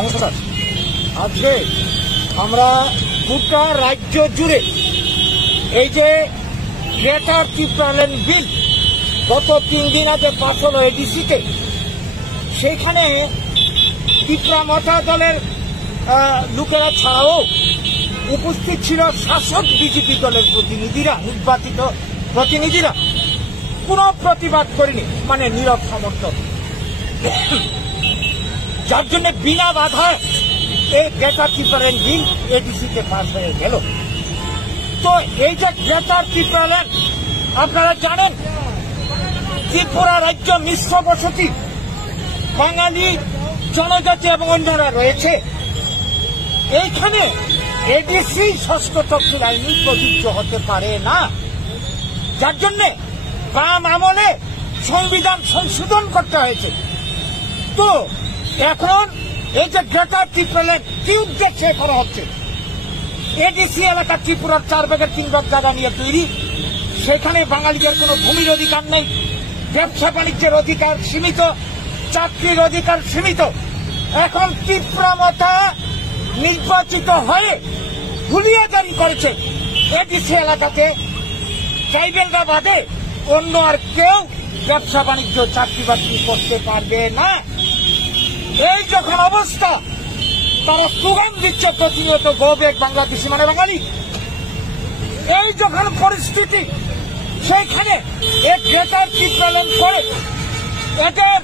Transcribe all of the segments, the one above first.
নমস্কার। আজকে আমরা গোটা রাজ্য জুড়ে এই যে গ্রেটার ত্রিপুরাল্যান্ড বিল গত 3 দিন আগে পাস হল এডিসিতে, সেখানে ত্রিপুরা মতা দলের লোকেরা ছাড়াও উপস্থিত ছিল শাসক বিজেপি দলের প্রতিনিধিরা, নির্বাচিত প্রতিনিধিরা। কোনো প্রতিবাদ করেনি, মানে নীরব সমর্থন, যার জন্য বিনা বাধায় এই গ্রেটার ত্রিপুরাল্যান্ড বিল এডিসিতে পাস হয়ে গেল। তো এই যে গ্রেটার ত্রিপুরাল্যান্ড, আপনারা জানেন ত্রিপুরা রাজ্য মিশ্র বসতি, বাঙালি, জনজাতি এবং অন্যরা রয়েছে। এইখানে এডিসি ষষ্ঠ তফসিল আইন প্রযোজ্য হতে পারে না, যার জন্য বাম আমলে সংবিধান সংশোধন করতে হয়েছে। তো এখন এই যে গ্রেটার ত্রিপুরাল্যান্ড কি উদ্দেশ্যে করা হচ্ছে? এডিসি এলাকা ত্রিপুরার 4 ভাগের 3 ভাগ জায়গা নিয়ে তৈরি, সেখানে বাঙালিদের কোনো ভূমির অধিকার নেই, ব্যবসা বাণিজ্যের অধিকার সীমিত, চাকরির অধিকার সীমিত। এখন ত্রিপুরা মতা নির্বাচিত হয়ে হুলিয়া জারি করেছে, এডিসি এলাকাতে ট্রাইবেলরা বাদে অন্য আর কেউ ব্যবসা বাণিজ্য চাকরি বাকরি করতে পারবে না। এই যখন অবস্থা, তারা স্লোগান দিচ্ছে প্রতিনিয়ত গো ব্যাক বাংলাদেশি মানে বাঙালি। এই যখন পরিস্থিতি, সেইখানে এই গ্রেটার ত্রিপুরাল্যান্ড করে এদের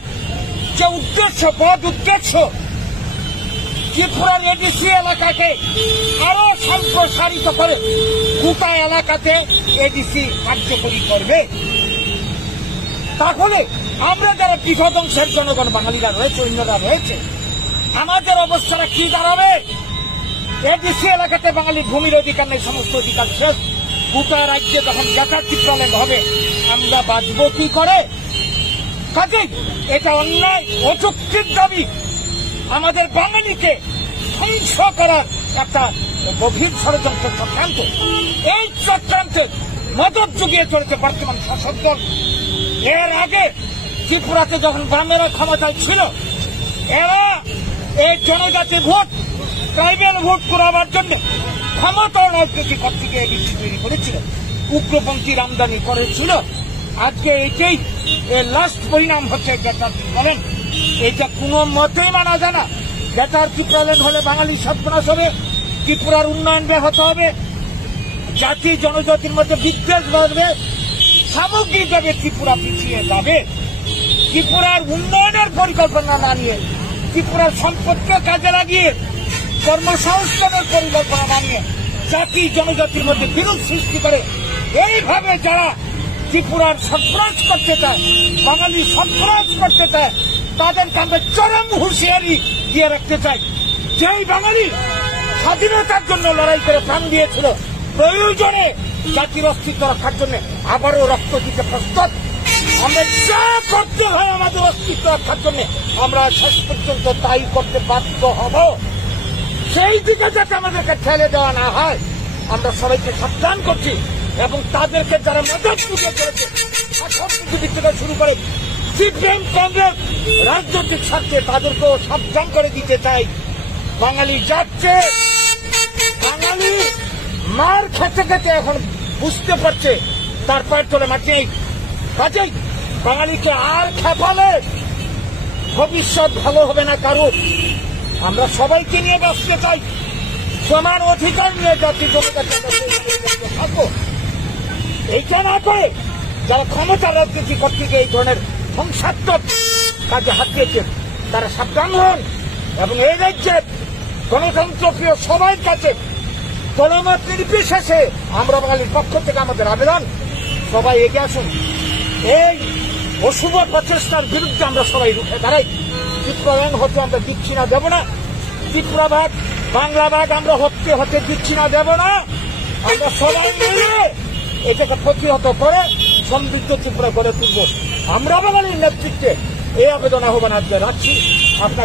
যে উদ্দেশ্য, বদ উদ্দেশ্য, ত্রিপুরার এডিসি এলাকাকে আরো সম্প্রসারিত করে গোটা এলাকাতে এডিসি কার্যকরী করবে। তাহলে আমরা যারা বিধ্বংসের জনগণ বাঙালিরা রয়েছে, অন্যরা রয়েছে, আমাদের অবস্থাটা কি দাঁড়াবে? এডিসি এলাকাতে বাঙালির ভূমির অধিকার নেই, সমস্ত অধিকার শেষ। গোটা রাজ্যে যখন গ্রেটার ত্রিপুরাল্যান্ড হবে, আমরা বাঁচব কি করে? কাজেই এটা অন্যায়, অযৌক্তিক দাবি। আমাদের বাঙালিকে ধ্বংস করার একটা গভীর ষড়যন্ত্র চক্রান্ত। এই চক্রান্তে মদত জুগিয়ে চলেছে বর্তমান শাসক দল। এর আগে ত্রিপুরাতে যখন বামেরা ক্ষমতায় ছিল, এরা এই জনজাতি ভোট, ট্রাইবেল ভোট করাবার জন্য ক্ষমতার রাজনীতি করতে গিয়ে এডিসি তৈরি করেছিল, উগ্রপন্থী আমদানি করেছিল। আজকে এইটাই লাস্ট পরিণাম হচ্ছে গ্রেটার ত্রিপুরাল্যান্ড। এটা কোনো মতেই মানা যায় না। গ্রেটার ত্রিপুরাল্যান্ড হলে বাঙালি সর্বনাশ হবে, ত্রিপুরার উন্নয়ন ব্যাহত হবে, জাতি জনজাতির মধ্যে বিদ্বেষ বাড়বে, সামগ্রিকভাবে ত্রিপুরা পিছিয়ে যাবে। ত্রিপুরার উন্নয়নের পরিকল্পনা না নিয়ে, ত্রিপুরার সম্পদকে কাজে লাগিয়ে কর্মসংস্থানের পরিকল্পনা না নিয়ে জাতি জনজাতির মধ্যে বিরোধ সৃষ্টি করে এইভাবে যারা ত্রিপুরার সন্ত্রাস করতে চায়, বাঙালি সন্ত্রাস করতে চায়, তাদেরকে আমরা চরম হুঁশিয়ারি দিয়ে রাখতে চাই। যেই বাঙালি স্বাধীনতার জন্য লড়াই করে প্রাণ দিয়েছিল, প্রয়োজনে জাতির অস্তিত্ব রক্ষার জন্য আবারও রক্ত দিতে প্রস্তুত। আমরা যা করতে হয় আমাদের অস্তিত্ব রক্ষার জন্য, আমরা শেষ পর্যন্ত তাই করতে বাধ্য হব। সেই দিকে যাতে আমাদেরকে ঠেলে দেওয়া না হয়, আমরা সবাইকে সাবধান করছি। এবং তাদেরকে যারা মদত জুগিয়ে চলেছে, বিজেপি থেকে শুরু করে সিপিএম, কংগ্রেস, রাজনৈতিক স্বার্থে তাদেরকেও সাবধান করে দিতে চাই। বাঙালি যাচ্ছে, বাঙালি মার খেতে খেতে এখন বুঝতে পারছে তার পায়ের তলে মাটি নেই। কাজেই বাঙালিকে আর খেপালে ভবিষ্যৎ ভালো হবে না কারো। আমরা সবাইকে নিয়ে বাঁচতে চাই, সমান অধিকার নিয়ে জাতি জনজাতি থাকবো। এইটা না করে যারা ক্ষমতা রাজনীতি করতে গিয়ে এই ধরনের ধ্বংসাত্মক কাজে হাত দিয়েছেন, তারা সাবধান হন। এবং এই রাজ্যের গণতন্ত্রপ্রিয় সবার কাছে দলমত নির্বিশেষে আমরা বাঙালির পক্ষ থেকে আমাদের আবেদন, সবাই এগিয়ে আসুন। এই অশুভ প্রচেষ্টার বিরুদ্ধে আমরা সবাই রুখে দাঁড়াই। ত্রিপুরাল্যান্ড হতে আমরা দিচ্ছি না, দেব না। ত্রিপুরা ভাগ, বাংলা ভাগ আমরা হতে দিচ্ছি না, দেব না। আমরা সবাই মিলে এটাকে প্রতিহত করে সমৃদ্ধ ত্রিপুরা গড়ে তুলব। আমরা বাঙালির নেতৃত্বে এই আবেদন আহ্বান আজকে রাখছি। আপনার